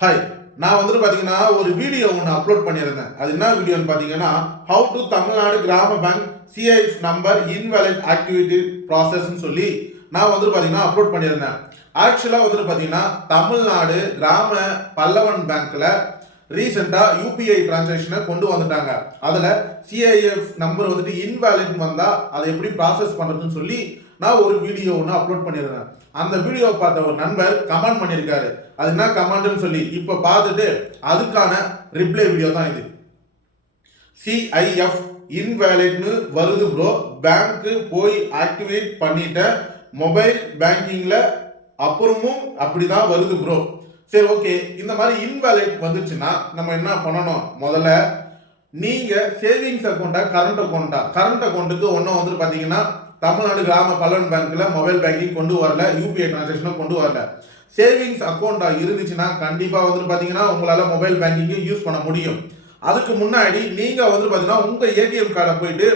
Hi, நான் வந்துட்டு பார்த்தீங்கன்னா ஒரு வீடியோ ஒன்று அப்லோட் பண்ணியிருந்தேன். அது என்ன வீடியோன்னு பார்த்தீங்கன்னா, how to Tamil Nadu Grama bank CIF number invalid activity ப்ராசஸ்ன்னு சொல்லி நான் வந்துட்டு பார்த்தீங்கன்னா அப்லோட் பண்ணியிருந்தேன். ஆக்சுவலாக வந்துட்டு பார்த்தீங்கன்னா தமிழ்நாடு கிராம பல்லவன் பேங்க்கில் ரீசெண்டாக யூபிஐ டிரான்சாக்ஷனை கொண்டு வந்துட்டாங்க. அதில் சிஐஎஃப் நம்பர் வந்துட்டு இன்வேலிட் வந்தால் அதை எப்படி ப்ராசஸ் பண்ணுறதுன்னு சொல்லி நான் ஒரு வீடியோ ஒன்று அப்லோட் பண்ணியிருந்தேன். அந்த வீடியோவை பார்த்த ஒரு நண்பர் கமெண்ட் பண்ணியிருக்காரு. அது என்ன கமெண்ட்னு சொல்லி இப்போ பார்த்துட்டு அதுக்கான ரிப்ளை வீடியோ தான் இது. சிஐஎஃப் இன்வேலிட்னு வருது ப்ரோ, பேங்க்கு போய் ஆக்டிவேட் பண்ணிட்ட, மொபைல் பேங்கிங்கில் அப்புறமும் அப்படிதான் வருது ப்ரோ. சரி, ஓகே. இந்த மாதிரி இன்வேலிட் வந்துச்சுன்னா நம்ம என்ன பண்ணணும்? முதல்ல நீங்கள் சேவிங்ஸ் அக்கௌண்ட்டா கரண்ட் அக்கௌண்ட்டுக்கு ஒன்றும் வந்துட்டு பார்த்தீங்கன்னா தமிழ்நாடு கிராம பல்லவன் பேங்க்கில் மொபைல் பேங்கிங் கொண்டு வரல, யூபிஐ டிரான்சாக்ஷனும் கொண்டு வரல. சேவிங்ஸ் அக்கௌண்ட்டா இருந்துச்சுன்னா கண்டிப்பாக வந்துட்டு பார்த்தீங்கன்னா உங்களால் மொபைல் பேங்கிங்கை யூஸ் பண்ண முடியும். அதுக்கு முன்னாடி நீங்கள் வந்துட்டு பார்த்தீங்கன்னா உங்கள் ஏடிஎம் கார்டை போயிட்டு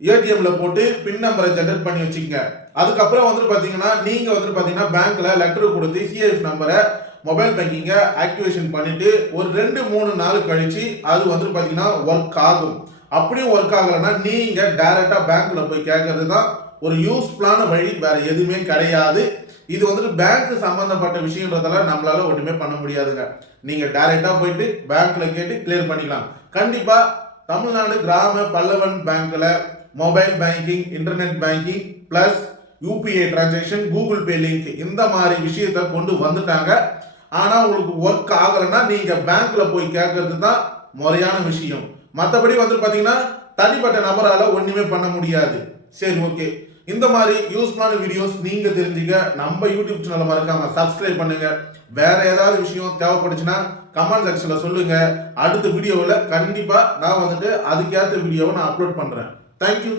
ஏடிஎம்ல போட்டு பின் நம்பரை ஜென்ரேட் பண்ணி வச்சுக்கோங்க. அதுக்கப்புறம் வந்துட்டு பார்த்தீங்கன்னா நீங்கள் வந்துட்டு பார்த்தீங்கன்னா பேங்க்கில் லெட்டர் கொடுத்து சிஐஎஃப் நம்பரை மொபைல் பேங்கிங்கை ஆக்டிவேஷன் பண்ணிட்டு ஒரு 2-3 நாள் கழிச்சு அது வந்துட்டு பார்த்தீங்கன்னா ஒர்க் ஆகும். அப்படியும் ஒர்க் ஆகலைன்னா நீங்கள் டைரெக்டாக பேங்க்கில் போய் கேட்கறது தான் ஒரு யூஸ்ஃபுல்லான வழி, வேற எதுவுமே கிடையாது. இது வந்துட்டு பேங்க் சம்பந்தப்பட்ட விஷயன்றதால நம்மளால ஒன்றுமே பண்ண முடியாதுங்க. நீங்கள் டைரெக்டாக போயிட்டு பேங்க்கில் கேட்டு கிளியர் பண்ணிக்கலாம். கண்டிப்பாக தமிழ்நாடு கிராம பல்லவன் பேங்க்கில் mobile banking, internet banking plus UPI transaction, Google Pay link இந்த மாதிரி விஷயத்தை கொண்டு வந்துட்டாங்க. ஆனால் உங்களுக்கு ஒர்க் ஆகலைன்னா நீங்கள் பேங்க்கில் போய் கேட்கறது தான் முறையான விஷயம். மற்றபடி வந்து பார்த்தீங்கன்னா தனிப்பட்ட நபரால் ஒன்றுமே பண்ண முடியாது. சரி, ஓகே. இந்த மாதிரி யூஸ்ஃபுல்லான வீடியோஸ் நீங்கள் தெரிஞ்சுக்க நம்ம யூடியூப் சேனலை மறக்காம சப்ஸ்கிரைப் பண்ணுங்க. வேற ஏதாவது விஷயம் தேவைப்படுச்சுன்னா கமெண்ட் செக்ஷனில் சொல்லுங்க. அடுத்த வீடியோவில் கண்டிப்பாக நான் வந்துட்டு அதுக்கேற்ற வீடியோவை நான் அப்லோட் பண்ணுறேன். தேங்க்யூ.